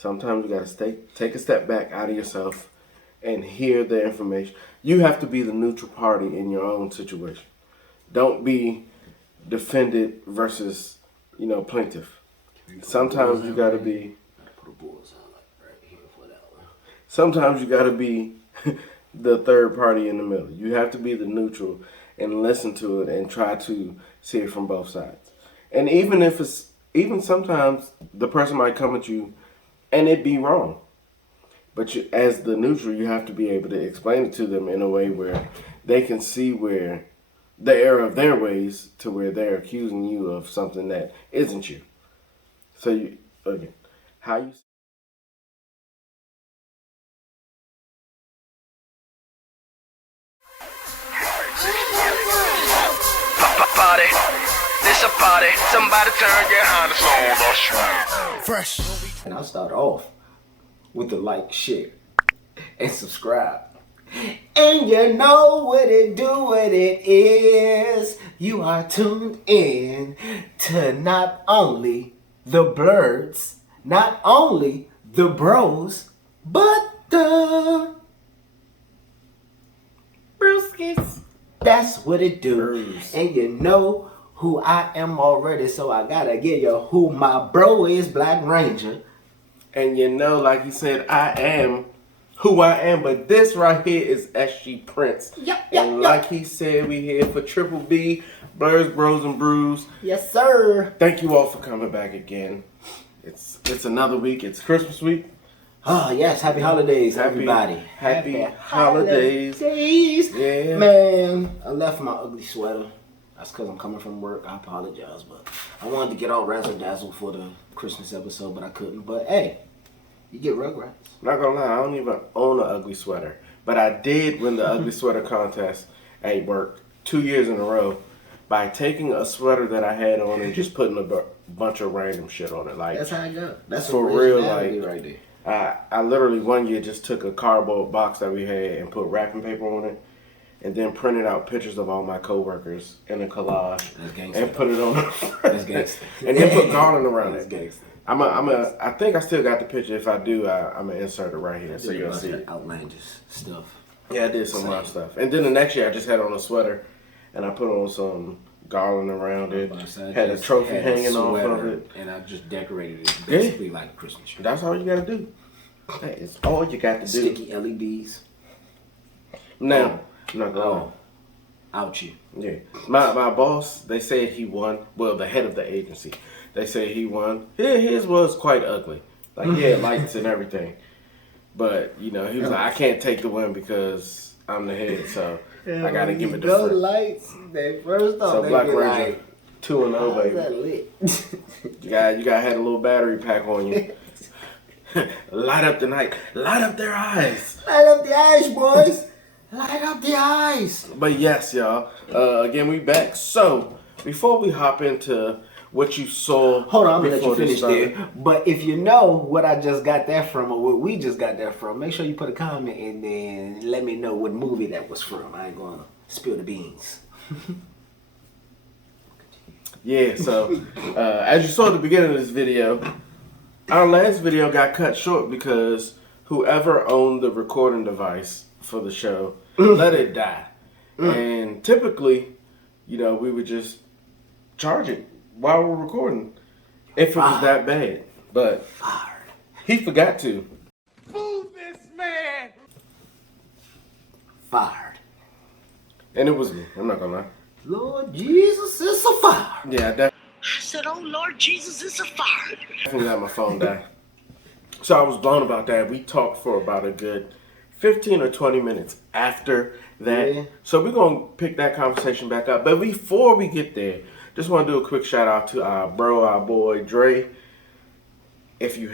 Sometimes you gotta take a step back out of yourself and hear the information. You have to be the neutral party in your own situation. Don't be defendant versus, plaintiff. Sometimes you gotta be. Sometimes you gotta be the third party in the middle. You have to be the neutral and listen to it and try to see it from both sides. And even sometimes the person might come at you and it be wrong. But as the neutral, you have to be able to explain it to them in a way where they can see where the error of their ways to where they're accusing you of something that isn't you. So how you. Party, this a party. Somebody turn your harness on. Fresh. And I'll start off with the like, share, and subscribe. And you know what it is. You are tuned in to not only the Blerds, not only the Bros, but the Brewskis. That's what it do. Brews. And you know who I am already, so I gotta give you who my bro is, Black Ranger. And like he said, I am who I am, but this right here is SG Prince. And like he said, we here for Triple B, Blerds, Bros, and Brews. Yes, sir. Thank you all for coming back again. It's another week. It's Christmas week. Oh, yes. Happy holidays, everybody. Happy holidays. Yeah. Man, I left my ugly sweater. That's because I'm coming from work. I apologize, but I wanted to get all razzle-dazzle for the Christmas episode, but I couldn't. But, hey, you get Rugrats. Not gonna lie, I don't even own an ugly sweater. But I did win the ugly sweater contest at work 2 years in a row by taking a sweater that I had on and just putting a bunch of random shit on it. Like, that's how I go. That's for real, like right there. I literally one year just took a cardboard box that we had and put wrapping paper on it, and then printed out pictures of all my coworkers in a collage and put it on. That's gangster. And then put garland around That's it. gangster. I think I still got the picture. If I do, I'm gonna insert it right here so you'll see it. Outlandish stuff. Yeah, I did some wild stuff. And then the next year I just had on a sweater, and I put on some garland around it. Had a trophy hanging off of it, and I just decorated it basically like a Christmas tree. That's all you gotta do. That is all you got to do. Sticky LEDs. Now, I'm not gonna lie. Out you. Yeah. My boss, they said he won. Well, the head of the agency, they said he won. His was quite ugly. Like, he had lights and everything. But, he was like, I can't take the win because I'm the head, so I got to give it to those Fred. lights, they first off, So they Black be Ranger, like, 2-0, baby. that lit? You got to have a little battery pack on you. Light up the night. Light up their eyes. Light up the eyes, boys. Light up the eyes. But yes, y'all. Again, we back. So, before we hop into what you saw. Hold on, I'm going to let you finish started, there. But if you know what I just got that from or what we just got that from, make sure you put a comment and then let me know what movie that was from. I ain't going to spill the beans. Yeah, so as you saw at the beginning of this video, our last video got cut short because whoever owned the recording device for the show let it die. And typically, we would just charge it while we're recording if it was that bad. But he forgot to. Move this man. Fired. And it was me. I'm not gonna lie. Lord Jesus, it's a fire. Yeah, I said, oh Lord Jesus, it's a fire. definitely let my phone die. So I was blown about that. We talked for about a good 15 or 20 minutes after that. Yeah. So we're going to pick that conversation back up. But before we get there, just want to do a quick shout out to our boy, Dre. If you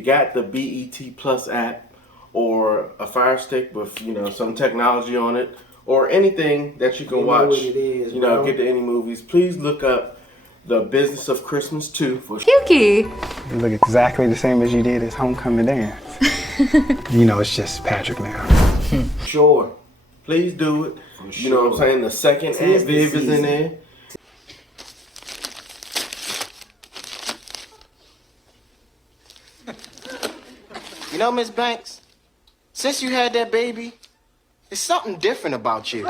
got the BET Plus app or a Fire Stick with, some technology on it or anything that you can watch, what it is, bro. get to any movies, please look up The Business of Christmas 2 for Yuki. You look exactly the same as you did as Homecoming Dance. It's just Patrick now. Sure. Please do it. You know what I'm saying? The second Aunt Viv is in there. You know, Miss Banks, since you had that baby, there's something different about you.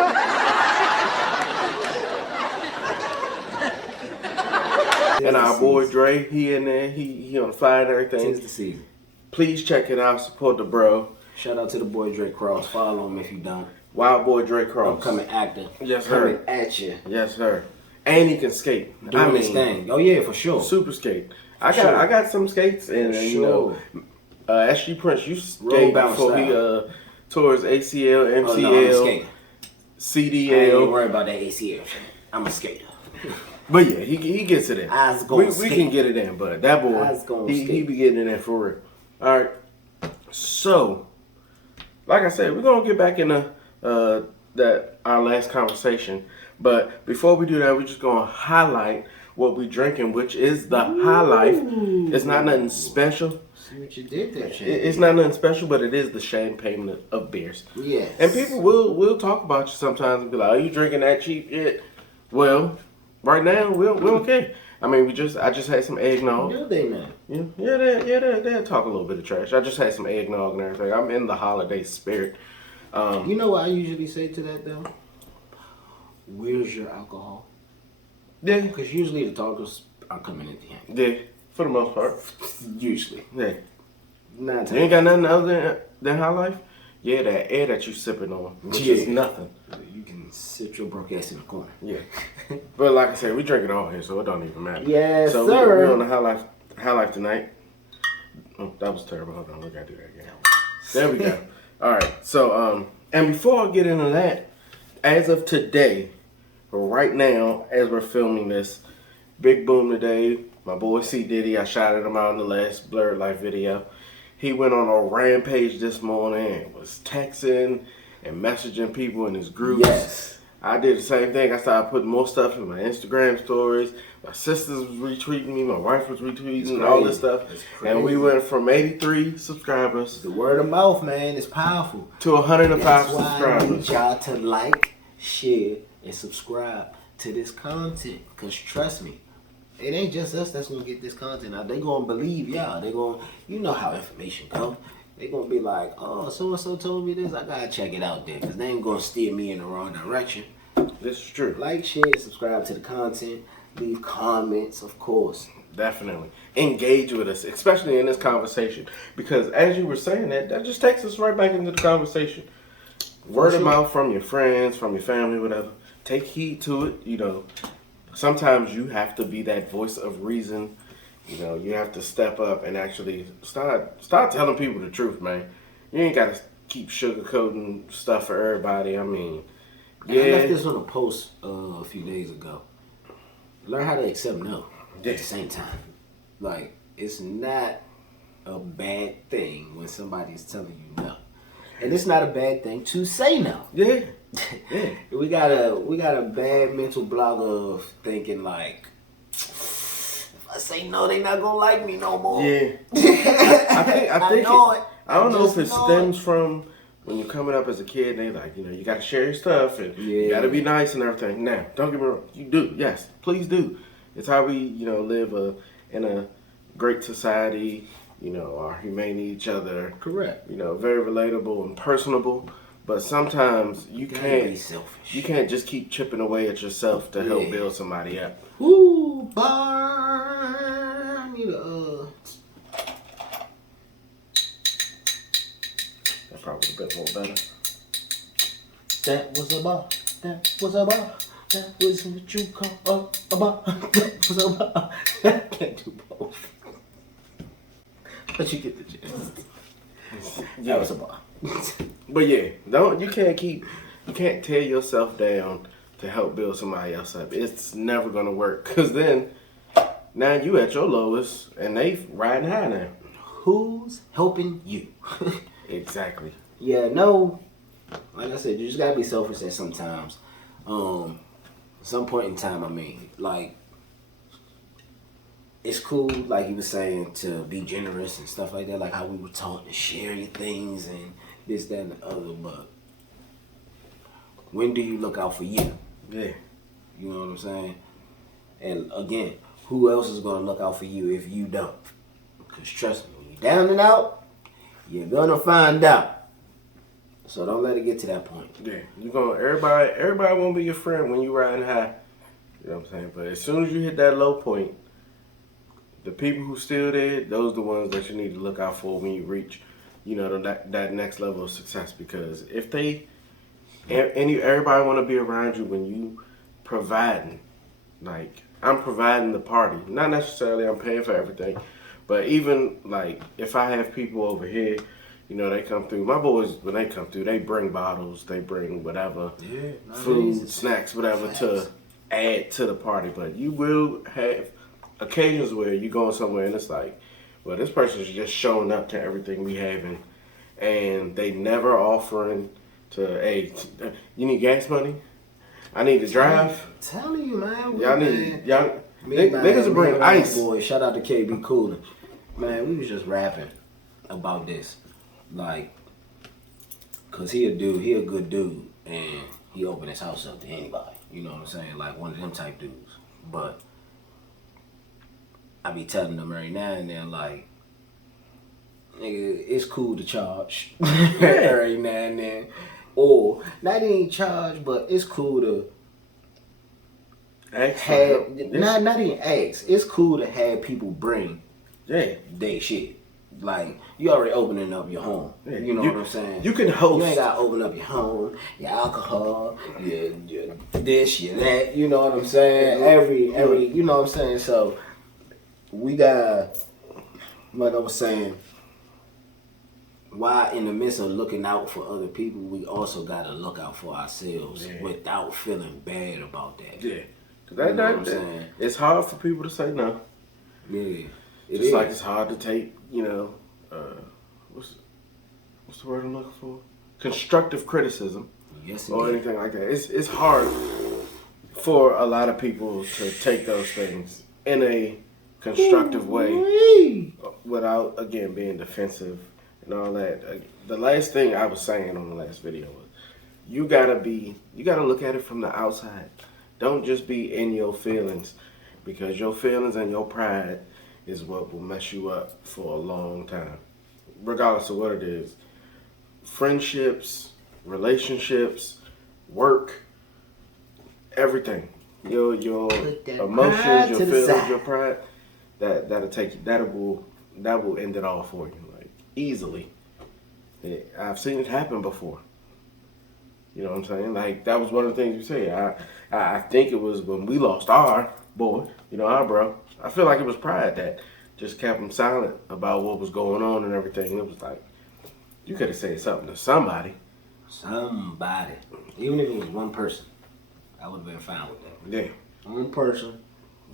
And our boy Dre, he in there, he on the fly and everything. Tis the season. Please check it out. Support the bro. Shout out to the boy Dre Cross. Follow him if you don't. Wild boy Dre Cross. Upcoming actor. Yes, sir. Coming at you. Yes, sir. And he can skate. Doing his thing. Oh yeah, for sure. Super skate. I got some skates and you know, SG Prince used to skate before he tore his ACL, MCL, Oh, no, I'm a skater. CDL. I ain't even worry about that ACL shit. I'm a skater. But yeah, he gets it in. We can get it in, but that boy, he be getting it in for real. All right. So, like I said, we're gonna get back into our last conversation. But before we do that, we're just gonna highlight what we drinking, which is the High Life. It's not nothing special. See what you did there, Shane. It's not nothing special, but it is the champagne of beers. Yes. And people will talk about you sometimes and be like, "Are you drinking that cheap shit?" Well, right now we're okay. I mean, I just had some eggnog. Do they now? Yeah, they talk a little bit of trash. I just had some eggnog and everything. I'm in the holiday spirit. You know what I usually say to that though? Where's your alcohol? Yeah, Because usually the talkers are coming at the end. yeah, for the most part. Usually. Yeah, Not you ain't got nothing other than High Life. Yeah, that air that you sipping on, which is nothing. You can sit your broke ass in the corner. Yeah, but like I said, we drink it all here, so it don't even matter. Yes, so sir. we're on the High Life tonight. Oh, that was terrible. Hold on, we gotta do that again. There we go. All right. So and before I get into that, as of today, right now, as we're filming this, big boom today. My boy C Diddy, I shouted him out in the last Blurred Life video. He went on a rampage this morning and was texting and messaging people in his groups. Yes. I did the same thing. I started putting more stuff in my Instagram stories. My sisters was retweeting me. My wife was retweeting all this stuff. And we went from 83 subscribers. The word of mouth, man, is powerful. To 105 That's why I need subscribers. y'all to like, share, and subscribe to this content. Because trust me, it ain't just us that's going to get this content out. They going to believe y'all. They going to, you know how information comes. They going to be like, oh, so-and-so told me this. I got to check it out there. Because they ain't going to steer me in the wrong direction. This is true. Like, share, subscribe to the content. Leave comments, of course. Definitely. Engage with us, especially in this conversation. Because as you were saying that just takes us right back into the conversation. Word of mouth from your friends, from your family, whatever. Take heed to it. You know, sometimes you have to be that voice of reason. You know, you have to step up and actually start telling people the truth, man. You ain't got to keep sugarcoating stuff for everybody. I mean, yeah. I left this on a post a few days ago. Learn how to accept no at the same time. Like, it's not a bad thing when somebody's telling you no. And it's not a bad thing to say no. Yeah. Yeah. We got a bad mental block of thinking like, if I say no, they not gonna like me no more. Yeah. I think know it. I don't know if it Just know stems from when you're coming up as a kid, they like, you know, you got to share your stuff and you got to be nice and everything. Now, don't get me wrong. You do. Yes, please do. It's how we, you know, live in a great society, you know, are humane to each other. Correct. You know, very relatable and personable. But sometimes you can't be selfish. You can't just keep chipping away at yourself to help build somebody up. Ooh, bar. I need a, That probably would have been a little better. That was a bar. That was a bar. That was what you call a bar. That was a bar. I can't do both. But you get the gist. Yeah. That was a bar. But yeah, you can't tear yourself down to help build somebody else up. It's never gonna work. Cause then now you at your lowest and they riding high now. Who's helping you? Exactly. Yeah, no. Like I said, you just gotta be selfish at sometimes. Some point in time, I mean, like, it's cool, like you were saying, to be generous and stuff like that, like how we were taught to share your things and this, that, and the other, but when do you look out for you? Yeah. You know what I'm saying? And again, who else is gonna look out for you if you don't? Because trust me, when you're down and out, You're gonna find out. So don't let it get to that point. Yeah, you gonna everybody won't be your friend when you riding high. You know what I'm saying? But as soon as you hit that low point, the people who still there, those are the ones that you need to look out for when you reach, that next level of success. Because if everybody want to be around you when you providing, like I'm providing the party. Not necessarily I'm paying for everything, but even like if I have people over here, they come through. My boys, when they come through, they bring bottles, they bring whatever, food, snacks, whatever to add to the party. But you will have occasions where you going somewhere and it's like, well, this person is just showing up to everything we having, and they never offering to, hey, you need gas money? I need to drive. I'm telling you, man. Niggas will bring ice. Boy, shout out to KB Cooler. Man, we was just rapping about this. Like, cause he a good dude, and he opened his house up to anybody. You know what I'm saying? Like one of them type dudes. But I be telling them every now and then, like, nigga, it's cool to charge every now and then. Or not even charge, but it's cool to have not even ask. It's cool to have people bring they shit. Like, you already opening up your home. Yeah. You know what I'm saying? You can host. You ain't gotta open up your home, your alcohol, your this, your that. You know what I'm saying? Every you know what I'm saying? So we got, like I was saying, while in the midst of looking out for other people, we also gotta look out for ourselves without feeling bad about that. Yeah. It's hard for people to say no. Yeah. Just like it's hard to take, what's the word I'm looking for? Constructive criticism. Yes, or anything like that. It's hard for a lot of people to take those things in a constructive way without, again, being defensive and all that. The last thing I was saying on the last video was you gotta look at it from the outside. Don't just be in your feelings, because your feelings and your pride is what will mess you up for a long time, regardless of what it is. Friendships, relationships, work, everything. Your emotions, your feelings, your pride, that'll take you. That will end it all for you, like easily. I've seen it happen before. You know what I'm saying? Like, that was one of the things you say. I think it was when we lost our boy, our bro. I feel like it was pride that just kept him silent about what was going on and everything. And it was like, you could have said something to somebody. Somebody. Even if it was one person, I would have been fine with that. Yeah. One person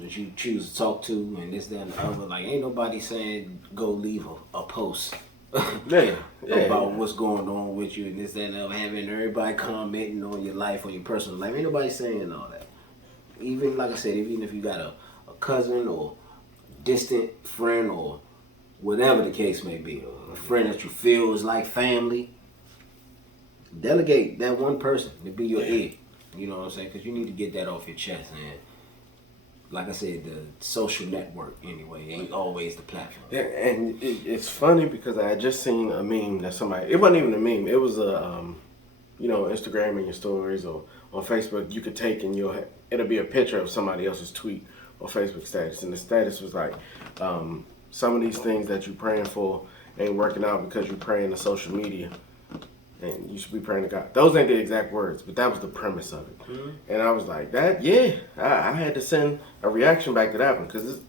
that you choose to talk to and this, that, and the other. Like, ain't nobody saying go leave a post. About what's going on with you and this, that, and the other, having everybody commenting on your life, on your personal life. Ain't nobody saying all that. Even, like I said, even if you got a cousin or distant friend or whatever the case may be, or a friend that you feel is like family, delegate that one person to be your ear. You know what I'm saying? Because you need to get that off your chest. And like I said, the social network, anyway, ain't always the platform. Yeah, and it's funny because I had just seen a meme that somebody, it wasn't even a meme, it was a, Instagram in your stories or on Facebook, you could take and it'll be a picture of somebody else's tweet or Facebook status. And the status was like, some of these things that you're praying for ain't working out because you're praying to social media. And you should be praying to God. Those ain't the exact words, but that was the premise of it. Mm-hmm. And I was like, I had to send a reaction back to that one. Because,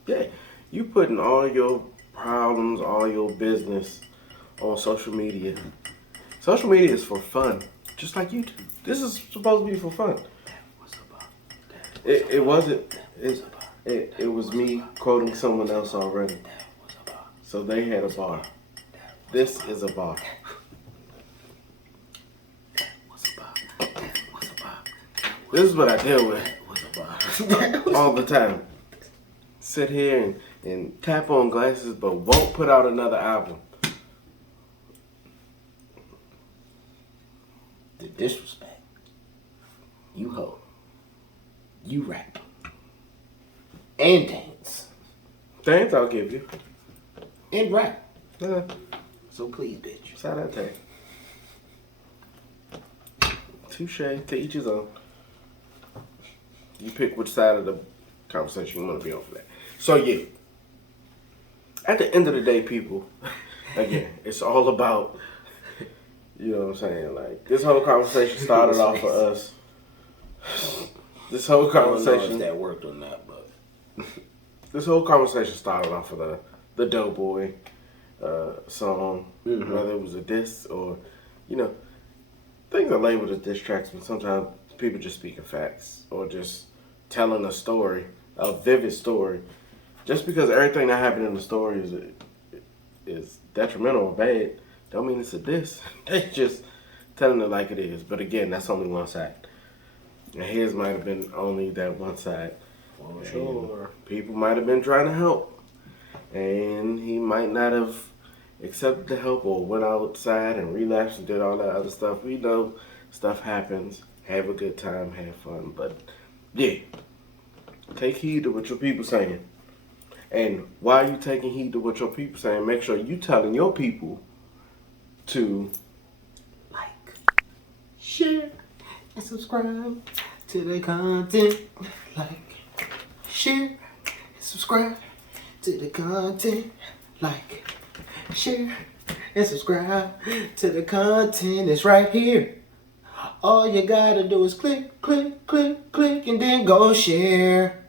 you putting all your problems, all your business on social media. Social media is for fun, just like YouTube. This is supposed to be for fun. It wasn't. It was me quoting someone else already. So they had a bar. This is a bar. This is what I deal with all the time. Sit here and tap on glasses, but won't put out another album. The disrespect. You hoe. You rap. And dance. Dance I'll give you. And rap. So please, bitch. Side attack. Touche. To each his own. You pick which side of the conversation you want to be on for that. So yeah. At the end of the day, people, again, it's all about, you know what I'm saying? Like, this whole conversation started off for us. This whole I don't know conversation. if that worked or not, but This whole conversation started off of the Doughboy song, whether it was a diss or, you know, things are labeled as diss tracks, but sometimes people just speaking facts or just telling a story, a vivid story. Just because everything that happened in the story is detrimental or bad, don't mean it's a diss. It's just telling it like it is. But again, that's only one side. And his might have been only that one side. for sure. People might have been trying to help, and he might not have accepted the help or went outside and relapsed and did all that other stuff. We know stuff happens. Have a good time, have fun, but yeah, take heed to what your people saying. And while you taking heed to what your people saying, make sure you telling your people to Like, share, and subscribe to the content. Like, share, and subscribe to the content. Like, share, and subscribe to the content. It's right here. All you gotta do is click, click, click, click, and then go share.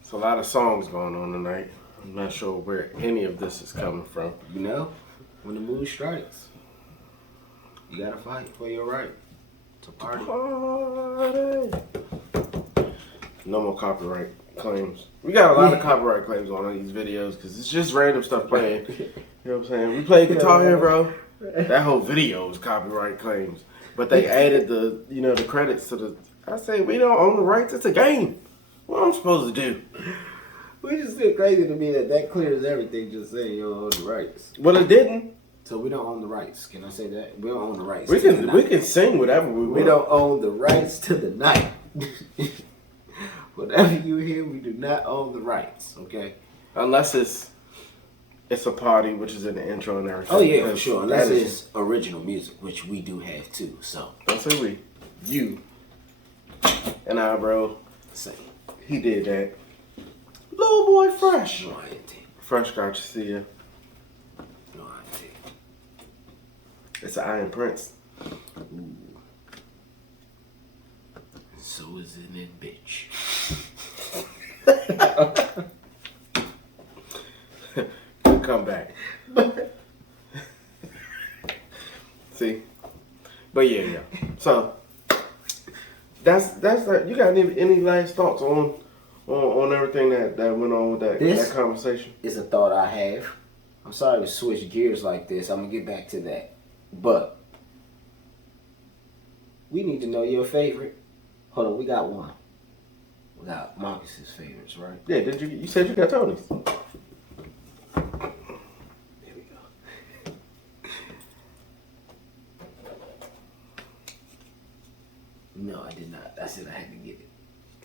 It's a lot of songs going on tonight. I'm not sure where any of this is coming from. You know, when the mood strikes, you gotta fight for your right to party. Party. No more copyright claims. We got a lot of copyright claims on these videos because it's just random stuff playing. You know what I'm saying? We played Guitar Hero. That whole video was copyright claims. But they added the credits to the. I say we don't own the rights. It's a game. What am I supposed to do? We just feel crazy to me that clears everything. Just saying you don't own the rights. Well, it didn't. So we don't own the rights. Can I say that? We don't own the rights. We to the can night. sing whatever we want. We don't own the rights to the night. Whatever you hear, we do not own the rights. Okay. Unless it's a party, which is in the intro and everything. Oh yeah, for Because sure. Unless it's original music, which we do have too. So don't say we. You and I, bro. same. He did that. Little boy Fresh. No, I ain't take. Fresh got to see you. No, I ain't take. It's an Iron Prince. So is it in bitch. Good comeback. See? But yeah. So that's that. You got any last thoughts on everything that went on with that conversation? It's a thought I have. I'm sorry to switch gears like this. I'm gonna get back to that. But we need to know your favorite. Hold on, we got one. We got Marcus's favorites, right? Yeah, you said you got Tony's. There we go. No, I did not. I said I had to get it.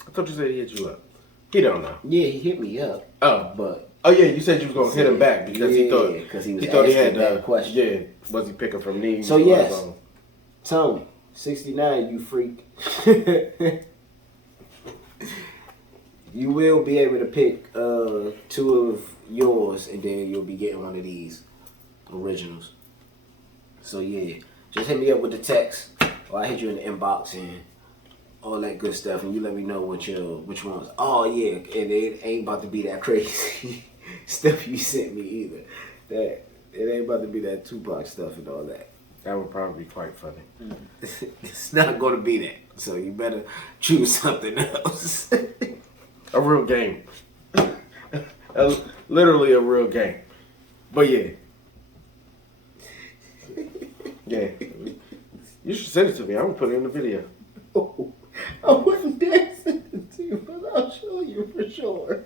I thought you said he hit you up. He don't know. Yeah, he hit me up. Oh. But Oh yeah, you said you was gonna hit him back because he thought he was he had asking that question. Yeah, was he picking from me? So yes, Tony, 69, you freak. You will be able to pick two of yours, and then you'll be getting one of these originals. So yeah, just hit me up with the text, or I hit you in the inbox and all that good stuff, and you let me know which ones. Oh yeah, and it ain't about to be that crazy stuff you sent me either. That it ain't about to be that Tupac stuff and all that. That would probably be quite funny. It's not going to be that. So you better choose something else. A real game. Literally a real game. But yeah. Yeah. You should send it to me. I'm going to put it in the video. Oh, I wouldn't dare send it to you, but I'll show you for sure.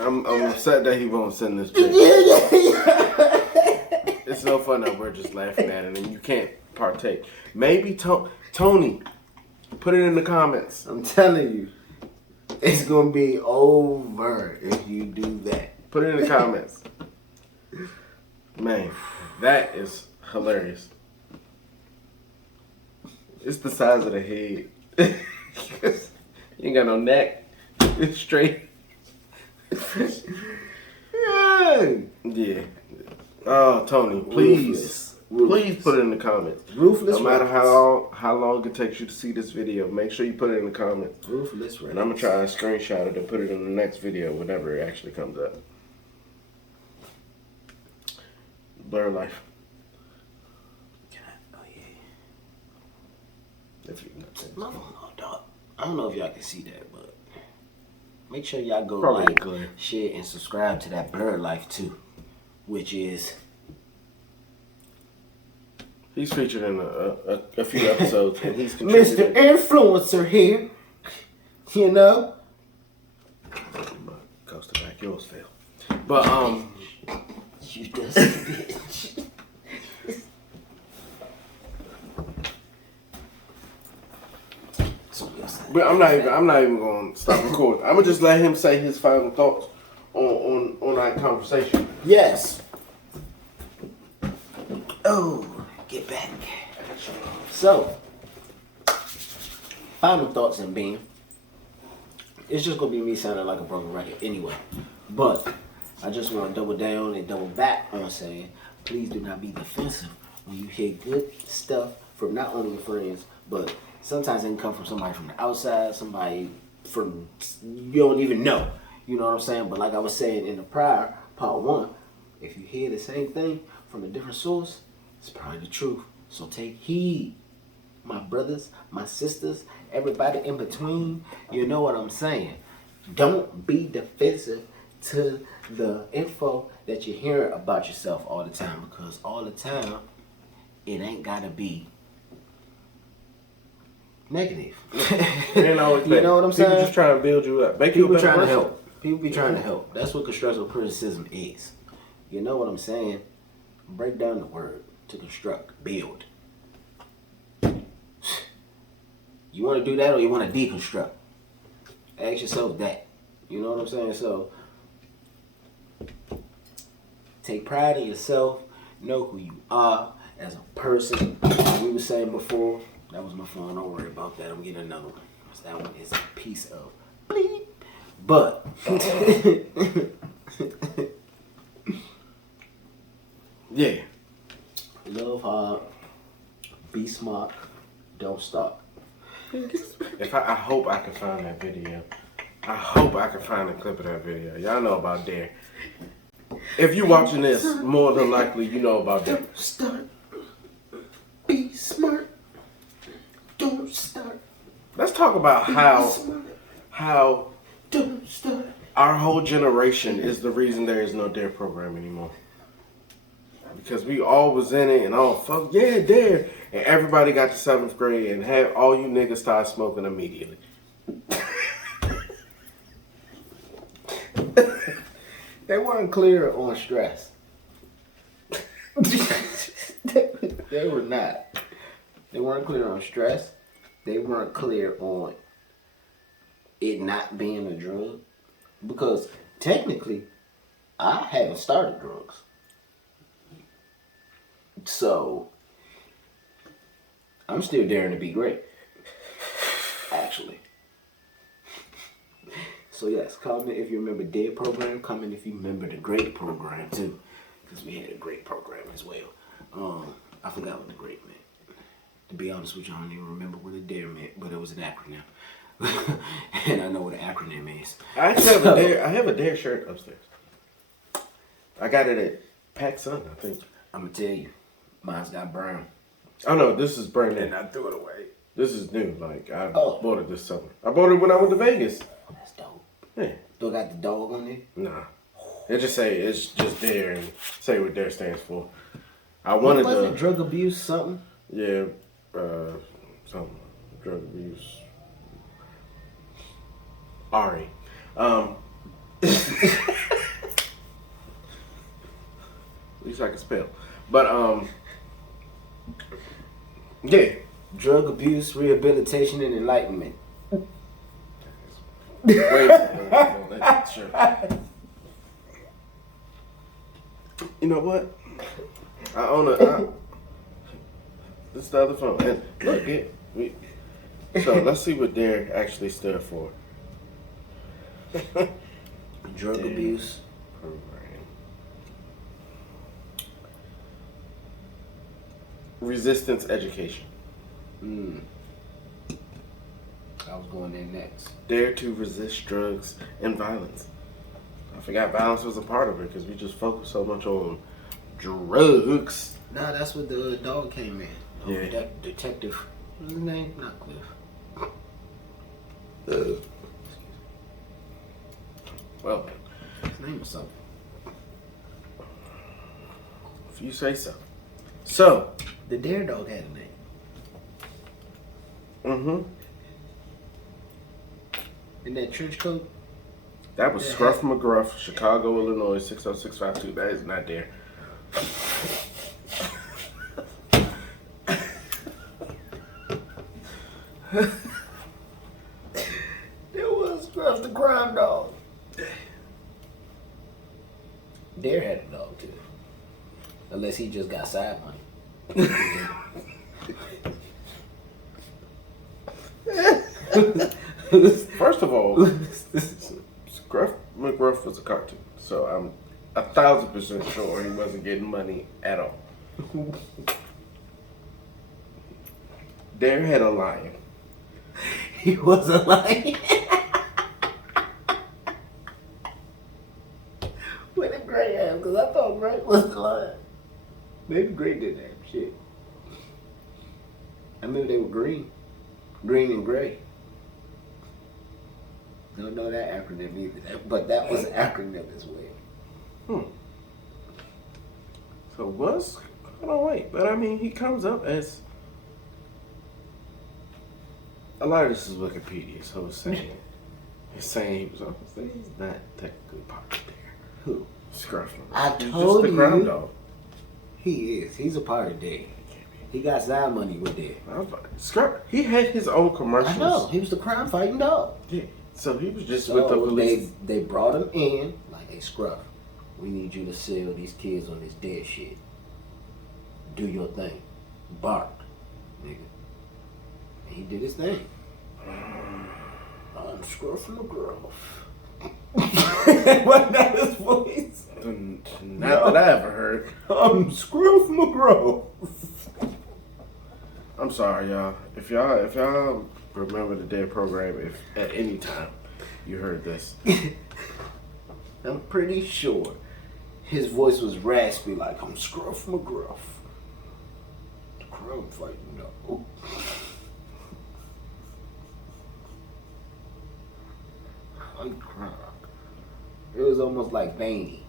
I'm upset that he won't send this picture. It's so fun that we're just laughing at it and you can't partake. Maybe Tony, Put it in the comments. I'm telling you, it's gonna be over if you do that. Put it in the comments. Man, that is hilarious. It's the size of the head. You ain't got no neck. It's straight. Yeah. Oh, Tony, please. Please put it in the comments. Ruthless. No matter how long it takes you to see this video, make sure you put it in the comments. Ruthless. And I'm gonna try to screenshot it and put it in the next video whenever it actually comes up. Blur life. Oh yeah. If you No, dog. I don't know if y'all can see that, but make sure y'all go Probably like, clear. share, and subscribe to that Bird Life too, which is he's featured in a few episodes, and he's Mr. contributed. Influencer here. You know. Coaster back, yours fail. But You dusty bitch. but I'm not even gonna stop recording. I'm gonna just let him say his final thoughts on that conversation. Yes. Oh, get back. So, final thoughts and being. It's just gonna be me sounding like a broken record anyway. But I just want to double down and double back on saying, please do not be defensive when you hear good stuff from not only your friends, but sometimes it can come from somebody from the outside, somebody from you don't even know. You know what I'm saying? But like I was saying in the prior part 1, if you hear the same thing from a different source, it's probably the truth. So take heed, my brothers, my sisters, everybody in between. You know what I'm saying? Don't be defensive to the info that you hear about yourself all the time, because all the time it ain't gotta be negative. You know what I'm saying? People just trying to build you up. Make you a People better trying to person. help. People be trying to help. That's what constructive criticism is. You know what I'm saying? Break down the word to construct, build. You want to do that or you want to deconstruct? Ask yourself that. You know what I'm saying? So, take pride in yourself. Know who you are as a person. We were saying before, that was my phone. Don't worry about that. I'm getting another one. That one is a piece of bleep. But, Yeah. love hard, be smart, don't stop. I hope I can find that video. I hope I can find a clip of that video. Y'all know about Dare. If you watching this, more than likely you know about Dare. Don't start. Be smart. Don't start. Let's talk about Be how smart. Don't start. our whole generation is the reason there is no Dare program anymore. Because we all was in it and all fuck yeah Dare, and everybody got to 7th grade and had all you niggas start smoking immediately. They weren't clear on stress. They were not. They weren't clear on stress. They weren't clear on it not being a drug. Because technically, I haven't started drugs. So, I'm still daring to be great. Actually. So yes, comment if you remember Dead program. Comment if you remember the Great program too, because we had a Great program as well. I forgot what the Great meant. To be honest with you, I don't even remember what the Dare meant, but it was an acronym, and I know what an acronym is. I actually have a Dare. I have a Dare shirt upstairs. I got it at PacSun, I think. I'm gonna tell you, mine's got brown. Oh no, this is brand new. And I threw it away. This is new. Like I Oh. bought it this summer. I bought it when I went to Vegas. Oh, that's dope. Yeah. Still got the dog on it. Nah. It just say it's just Dare and say what Dare stands for. I wanted Was it to. drug abuse something? Yeah. Something. Drug abuse. Ari. At least I can spell. But yeah. Drug abuse, rehabilitation, and enlightenment. Wait a minute. Sure. You know what? I own this is the other phone. And look, so let's see what DARE actually stood for. Drug abuse. Program. Resistance education. I was going in next. Dare to resist drugs and violence. I forgot violence was a part of it because we just focused so much on drugs. Nah, that's what the dog came in. Yeah. Detective. What's his name? Not Cliff. Well, His name was something. if you say so. So. The Dare dog had a name. Mm-hmm. In that trench coat? That was Scruff McGruff, Chicago, Illinois, 60652. That is not DARE. There was Scruff the crime dog. Dare had a dog too. Unless he just got side money. First of all, Scruff McGruff was a cartoon, so I'm 1,000% sure he wasn't getting money at all. DARE had a lion. He was a lion. Where did Gray have? Because I thought Gray was the lion. Maybe Gray did that shit. I remember they were green. Green and gray. Don't know that acronym either. But that was an acronym as well. So was, hold on, wait, but I mean, he comes up as, a lot of this is Wikipedia, so it's saying he was on, he's not technically part of DARE. Who? Scruff. I He's told just the crime you. dog. He is. He's a part of Dare. He got side money with Dare. Scruff, he had his own commercials. I know. He was the crime fighting dog. Yeah. So he was just So with the police. They brought him in like, hey, Scruff, we need you to sell these kids on this dead shit. Do your thing. Bark, nigga. And he did his thing. I'm Scruff McGruff. Wasn't that his voice? Not that I ever heard. I'm Scruff McGruff. I'm sorry, y'all. If y'all remember the DARE program, if at any time you heard this, I'm pretty sure his voice was raspy, like I'm Scruff McGruff. The crime fighting dog. I'm crime. It was almost like Baney.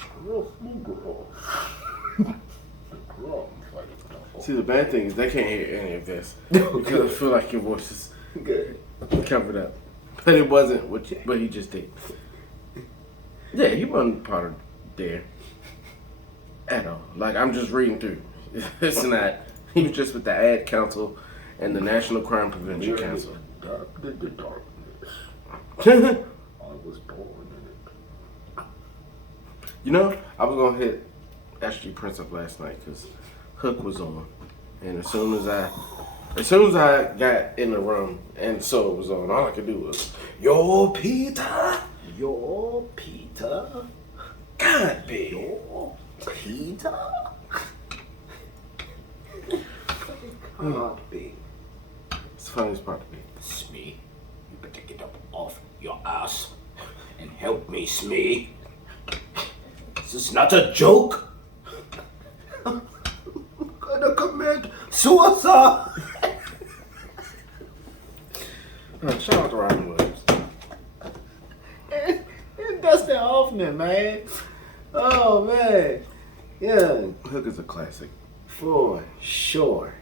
Scruff McGruff. The crime fighting dog. see, the bad thing is they can't hear any of this because I feel like your voice is Good. covered up. But it wasn't what he just did. Yeah, he wasn't part of DARE at all. Like, I'm just reading through. It's not. He was just with the Ad Council and the National Crime Prevention Council. The darkness. I was born in it. You know, I was gonna hit SG Prince up last night because Hook was on, and as soon as I got in the room and saw it was on, all I could do was, "Yo, Peter, Yo, Peter. God, be Yo, Peter. Can't be. It's the funniest part to me. Smee, you better get up off your ass and help me, Smee. This is not a joke. I'm gonna commit suicide. Shout out to Robin Williams. And Dustin Hoffman, man. Oh, man. Yeah, Hook is a classic. for sure.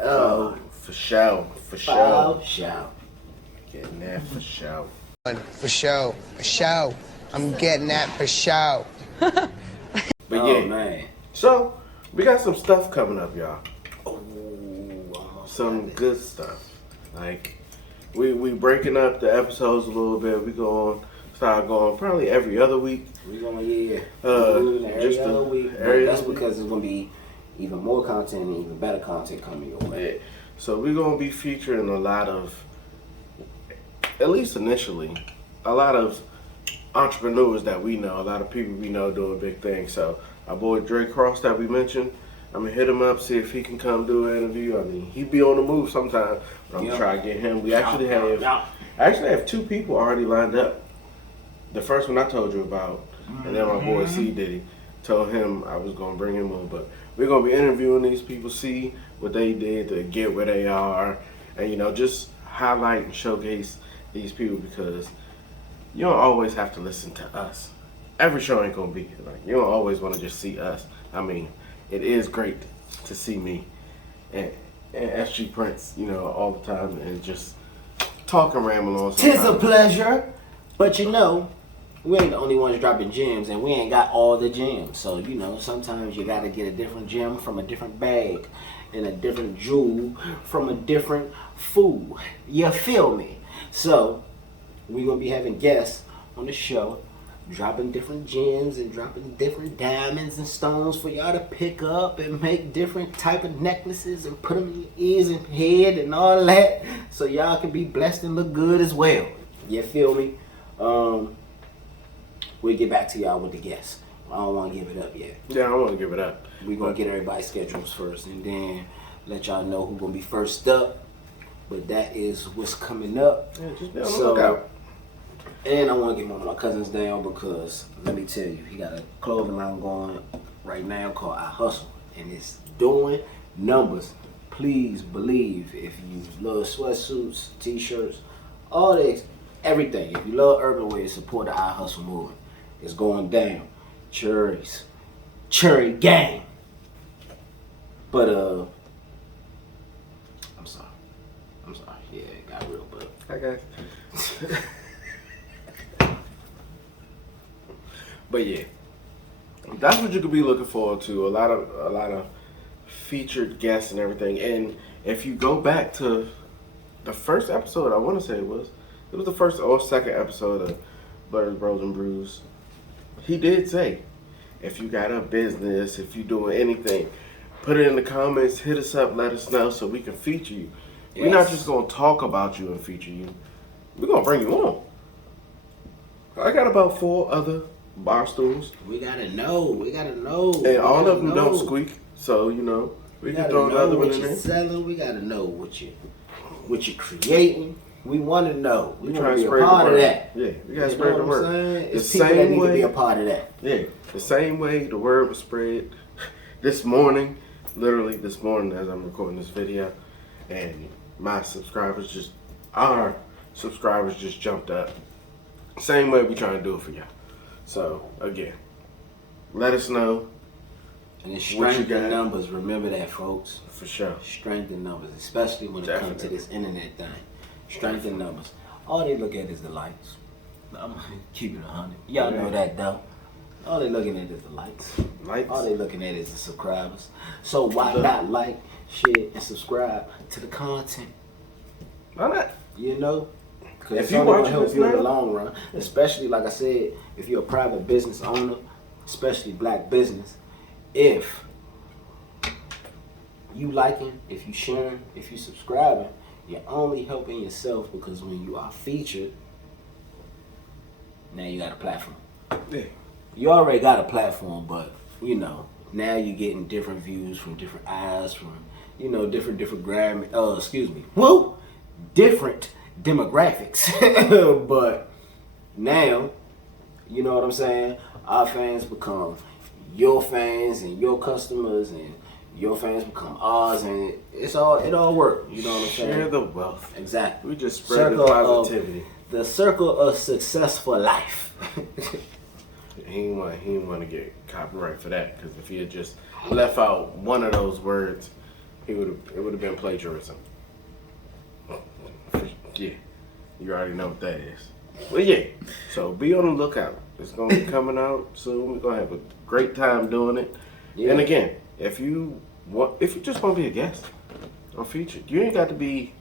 Oh, For sure, for foul sure. shout. Getting that for sure. For show. For show. I'm getting that for show. But Oh, yeah, man. so we got some stuff coming up, y'all. some good stuff. Like we breaking up the episodes a little bit. We start going probably every other week. We're gonna every just other week. That's because it's gonna be even more content and even better content coming your way. Yeah. So we're gonna be featuring a lot of, at least initially, a lot of entrepreneurs that we know, a lot of people we know doing big things. So our boy Dre Cross that we mentioned, I'm gonna hit him up, see if he can come do an interview. I mean, he be on the move sometime, but I'm gonna try to get him. We actually have 2 people already lined up. The first one I told you about, and then my boy C Diddy told him I was gonna bring him on. But we're gonna be interviewing these people, see what they did to get where they are, and just highlight and showcase these people, because you don't always have to listen to us. Every show ain't gonna be like, you don't always want to just see us. I mean, it is great to see me and SG Prince, all the time, and just talk and ramble on. Tis a pleasure, but we ain't the only ones dropping gems, and we ain't got all the gems. So sometimes you gotta get a different gem from a different bag, and a different jewel from a different food. You feel me? So we're gonna be having guests on the show, dropping different gems and dropping different diamonds and stones for y'all to pick up and make different type of necklaces and put them in your ears and head and all that, so y'all can be blessed and look good as well. You feel me? We'll get back to y'all with the guests. I don't want to give it up yet. Yeah, I don't want to give it up. We're going to get everybody's schedules first, and then let y'all know who's going to be first up. But that is what's coming up. Yeah, just be on the lookout. And I want to get one of my cousins down, because let me tell you, he got a clothing line going right now called I Hustle, and it's doing numbers. Please believe, if you love sweatsuits, t-shirts, all this, everything. If you love urban wear, support the I Hustle movement. It's going down. Cherry gang. But I'm sorry. Yeah, it got real, but Okay. But yeah, that's what you could be looking forward to. A lot of featured guests and everything. And if you go back to the first episode, I want to say it was the first or second episode of Blerds, Brews, and Brews. He did say, if you got a business, if you doing anything, put it in the comments, hit us up, let us know so we can feature you. Yes. We're not just gonna talk about you and feature you. We're gonna bring you on. I got about 4 other bar stools. We gotta know. And all of them don't squeak, so we can throw another one in there. Selling. We gotta know what you're creating. We want to know. We try want to be a part of that. Yeah, we gotta spread the word. The same way to be a part of that. Yeah, the same way the word was spread. This morning, literally this morning, as I'm recording this video, and our subscribers just jumped up. Same way we trying to do it for y'all. So again, let us know. And it's strength in numbers. Remember that, folks. For sure. Strength in numbers, especially when it comes to this internet thing. Strength in numbers. All they look at is the likes. I'm gonna keep it 100. Y'all know that, though. All they looking at is the likes. All they looking at is the subscribers. So why not like, share, and subscribe to the content? Why not? Because it's only going to help you in the long run. Especially, like I said, if you're a private business owner, especially black business, if you liking, if you sharing, if you subscribing, you're only helping yourself, because when you are featured, now you got a platform. Yeah. You already got a platform, but now you're getting different views from different eyes, from different different demographics. But now, you know what I'm saying? Our fans become your fans, and your customers, and your fans become ours, and it all works. You know what I'm saying? Share the wealth. Exactly. We just spread the positivity. The circle of successful life. He didn't want to get copyright for that, because if he had just left out one of those words, it would have been plagiarism. Yeah, you already know what that is. Well, yeah. So be on the lookout. It's gonna be coming out soon. We're gonna have a great time doing it. Yeah. And again, if you just want to be a guest, or featured. You ain't got to be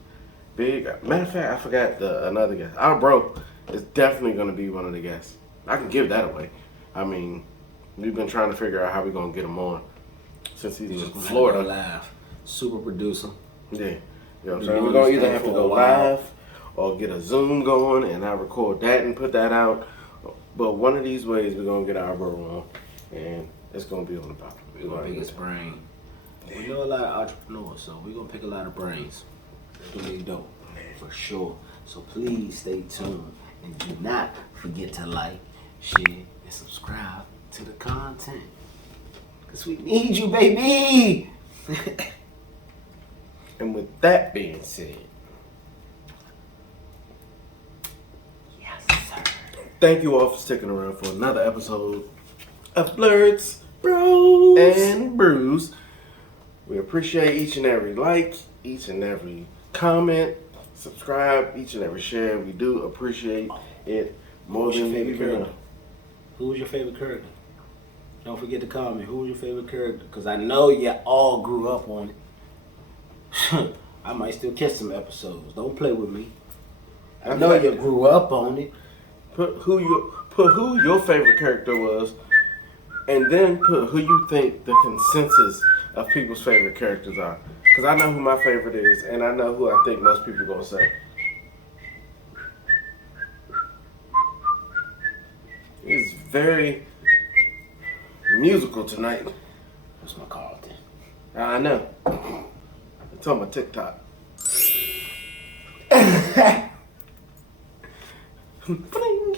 big. Matter of fact, I forgot another guest. Our bro is definitely going to be one of the guests. I can give that away. I mean, we've been trying to figure out how we're going to get him on since he's in Florida. Live. Super producer. Yeah. You know what I'm saying? We're going to either have to go live or get a Zoom going and I record that and put that out. But one of these ways, we're going to get our bro on and it's going to be on the pop. We're going to pick his brain. We know a lot of entrepreneurs, so we're going to pick a lot of brains. That's what they do, for sure. So please stay tuned and do not forget to like, share, and subscribe to the content. Because we need you, baby! And with that being said, Yes, sir. thank you all for sticking around for another episode of Blerds, Brews, and Brews. We appreciate each and every like, each and every comment, subscribe, each and every share. We do appreciate it more than favorite even character? Who was your favorite character? Don't forget to comment. Who was your favorite character? Because I know you all grew up on it. I might still catch some episodes. Don't play with me. I know you grew up on it. Put who your favorite character was, and then put who you think the consensus of people's favorite characters are. Because I know who my favorite is, and I know who I think most people are going to say. It's very musical tonight. What's my Carlton? I know. It's on my TikTok. Bling.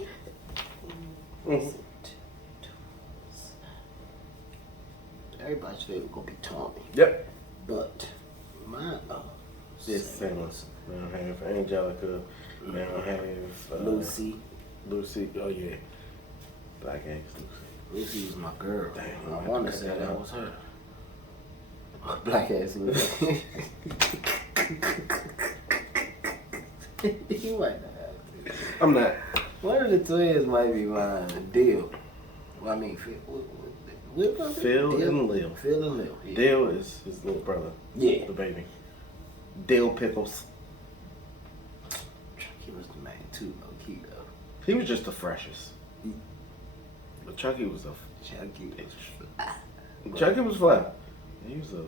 Everybody's favorite gonna be Tommy. Yep. But mine, It's famous. We don't have Angelica. We don't have Lucy. Lucy. Oh yeah. Black Axe Lucy. Lucy was my girl. Damn, I I want to cut say that that out. was her. Black ass Lucy. You might not have to. I'm not. One of the twins might be mine. Deal. Well, I mean, Phil Phil and Lil. Phil and Lil. Yeah. Dale is his little brother. Yeah. The baby. Dale Pickles. Chucky was the man too, low key though. He was just the freshest. But Chucky was a Chucky. Chucky was fly. He was a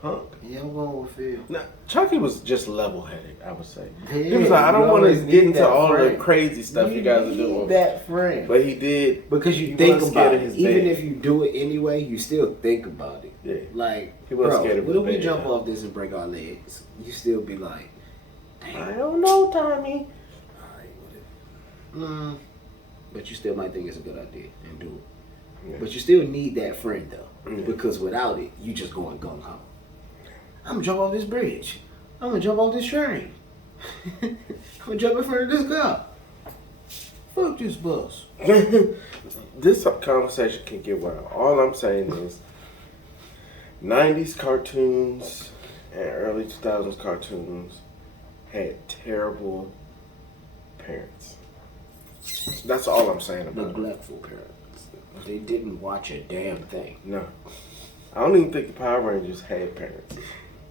punk. Yeah, I'm going with Phil. Now, Chucky was just level-headed, I would say. Yeah, He was like, I don't you want to always get need into that all friend. the crazy stuff you guys are doing. That friend. But he did. Because you he think wasn't about scared it. of his Even bed. if you do it anyway, you still think about it. Yeah. Like, He wasn't bro, scared of what his if we bed, jump yeah. off this and break our legs? You still be like, I don't know, Tommy. But you still might think it's a good idea and do it. Yeah. But you still need that friend though. Yeah. Because without it, you just going gung ho. I'm gonna jump off this bridge. I'm gonna jump off this train. I'm gonna jump in front of this car. Fuck this bus. This conversation can get wild. All I'm saying is 90s cartoons and early 2000s cartoons had terrible parents. That's all I'm saying about it. Neglectful parents. They didn't watch a damn thing. No. I don't even think the Power Rangers had parents.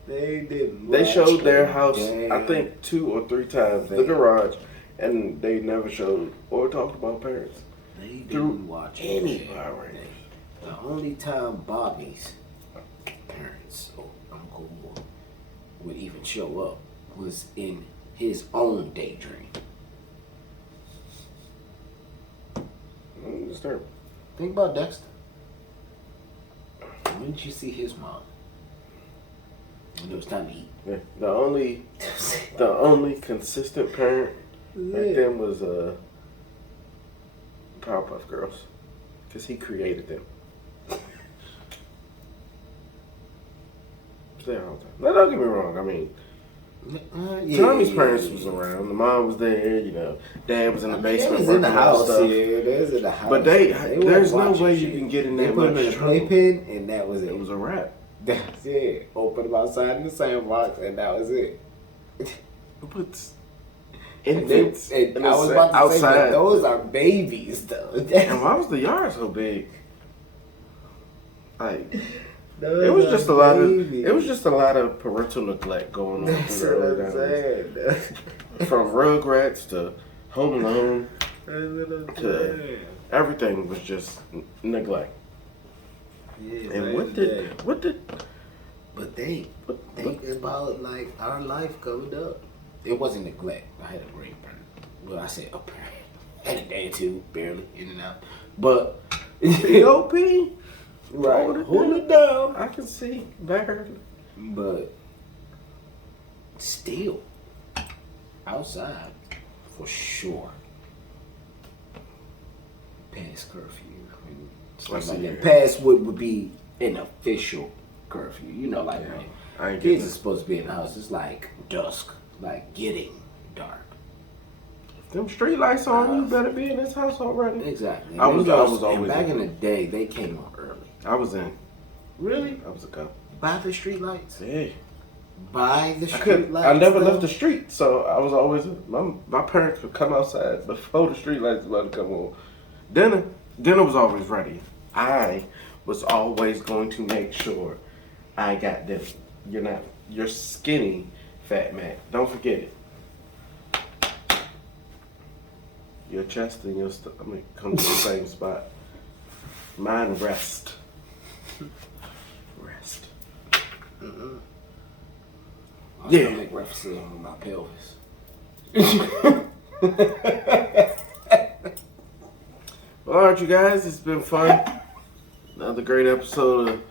They didn't. They watch showed their a house, damn I think, 2 or 3 times, the thing. garage, and they never showed or talked about parents. They Through didn't watch any a damn Power Rangers. thing. The only time Bobby's parents or uncle would even show up was in his own daydream. Disturbing. Think about Dexter. When did you see his mom? When it was time to eat. Yeah. The only consistent parent back then was Powerpuff Girls, because he created them. There all the time. Now, don't get me wrong. I mean, Tommy's parents was around. The mom was there. You know, Dad was in the They basement was in the working on house. stuff. Yeah, they was in the house. But there's wasn't no watching way shit. you can get in They that put him much in a trouble. playpen, and that was it. It was a wrap. That's it. Open them outside in the sandbox, and that was it. Who puts And infants and in I the was about to say outside? that those are babies, though. And why was the yard so big? Like, It was just a lot of parental neglect going on through the early 90s. From Rugrats to Home Alone to everything was just neglect. Yeah, And but think about like our life coming up. It wasn't neglect. I had a great parent. Well, I said a parent. I had a dad too, barely in and out. But POP, right, hold it down. I can see barely. But still, outside for sure. Past curfew. Stuff like that. Past what would be an official curfew. You know, like when kids are supposed to be in the house. It's like dusk, like getting dark. If them street lights on, you better be in this house already. Exactly. I was always back in the day. They came on early. I was in. Really? I was a cop. By the street lights. Yeah. By the street lights. I never left the street, so I was always my parents would come outside before the street lights was about to come on. Dinner was always ready. I was always going to make sure I got dinner. You're skinny, fat man. Don't forget it. Your chest and your come to the same spot. Mine rest. Rest. I was gonna make references on my pelvis. Well, all right, you guys, it's been fun. Another great episode of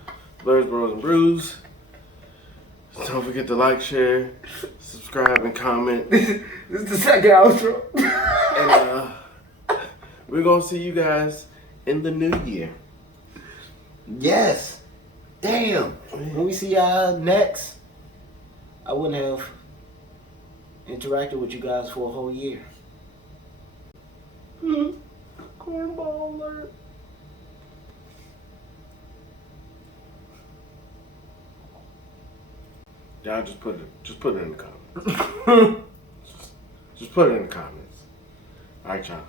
Blerds, Brews, and Brews. Don't forget to like, share, subscribe, and comment. This is the second outro. And we're going to see you guys in the new year. Yes. Damn. When we see y'all next, I wouldn't have interacted with you guys for a whole year. Cornball alert. Y'all just put it in the comments. just put it in the comments. All right, y'all.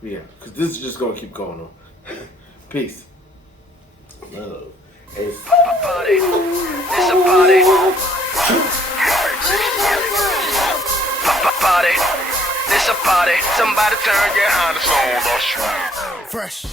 Yeah, because this is just going to keep going on. Peace. Love. It's a party. It's a party. Party. It's a party. Somebody turn your harness on. Fresh.